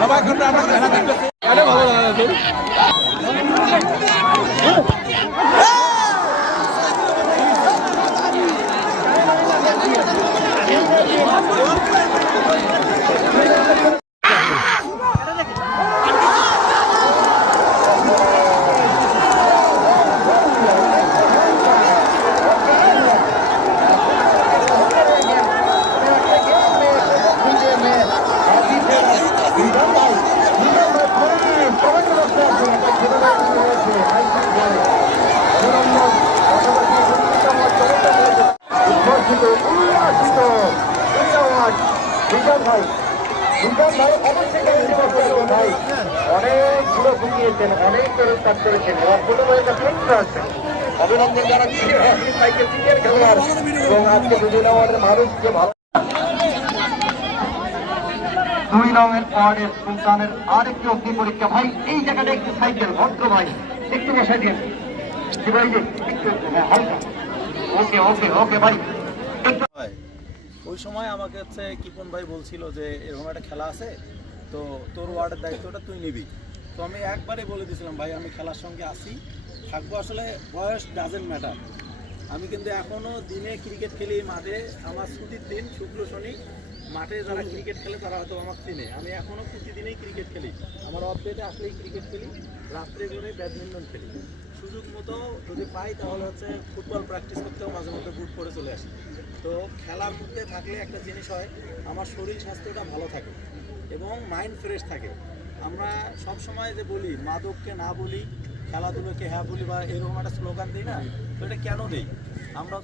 উচ্ছ্বসিত উল্লাসিত ভাই বিজন ভাই অবশ্যই ভাই অনেক ঘুরে ফুটিয়েছেন অনেক তরুণ কাজ করেছেন এবার কোনো একটা প্রশ্ন আছে অভিনন্দন জানাচ্ছি খেলোয়াড়। এবং আজকে দুদিন আমাদের মানুষকে ভালো দুই রঙের ওয়ার্ডের সুলতানের আরেকটি অগ্নি পরীক্ষা। ভাই এই জায়গাটা একটু সাইকেল ভদ্র ভাই। একটু বসাই দিন ভাই একটু হ্যাঁ, ওকে ওকে ওকে ভাই। ওই সময় আমাকে হচ্ছে কিপন ভাই বলছিল যে এরকম একটা খেলা আছে তো তোর ওয়ার্ডের দায়িত্বটা তুই নিবি। তো আমি একবারে বলে দিয়েছিলাম ভাই আমি খেলার সঙ্গে আসি থাকব আসলে বয়স ডাজেন্ট ম্যাটার আমি কিন্তু এখনও দিনে ক্রিকেট খেলি মাঠে। আমার ছুটির দিন শুক্র শনি। মাঠে যারা ক্রিকেট খেলে তারা হয়তো আমার চিনে। আমি এখনও প্রতিদিনেই ক্রিকেট খেলি। আমার অফ ডেতে আসলেই ক্রিকেট খেলি। রাত্রে করে ব্যাডমিন্টন খেলি। সুযোগ মতো যদি পাই তাহলে হচ্ছে ফুটবল প্র্যাকটিস করতেও মাঝে মধ্যে বুট করে চলে আসি। তো খেলার মধ্যে থাকলে একটা জিনিস হয়, আমার শরীর স্বাস্থ্যটা ভালো থাকে এবং মাইন্ড ফ্রেশ থাকে। আমরা সব সময় যে বলি, মাদককে না বলি, খেলাধুলোকে হ্যাঁ বলি বা এরকম একটা স্লোগান দিই না তো কেন দেই? আমরা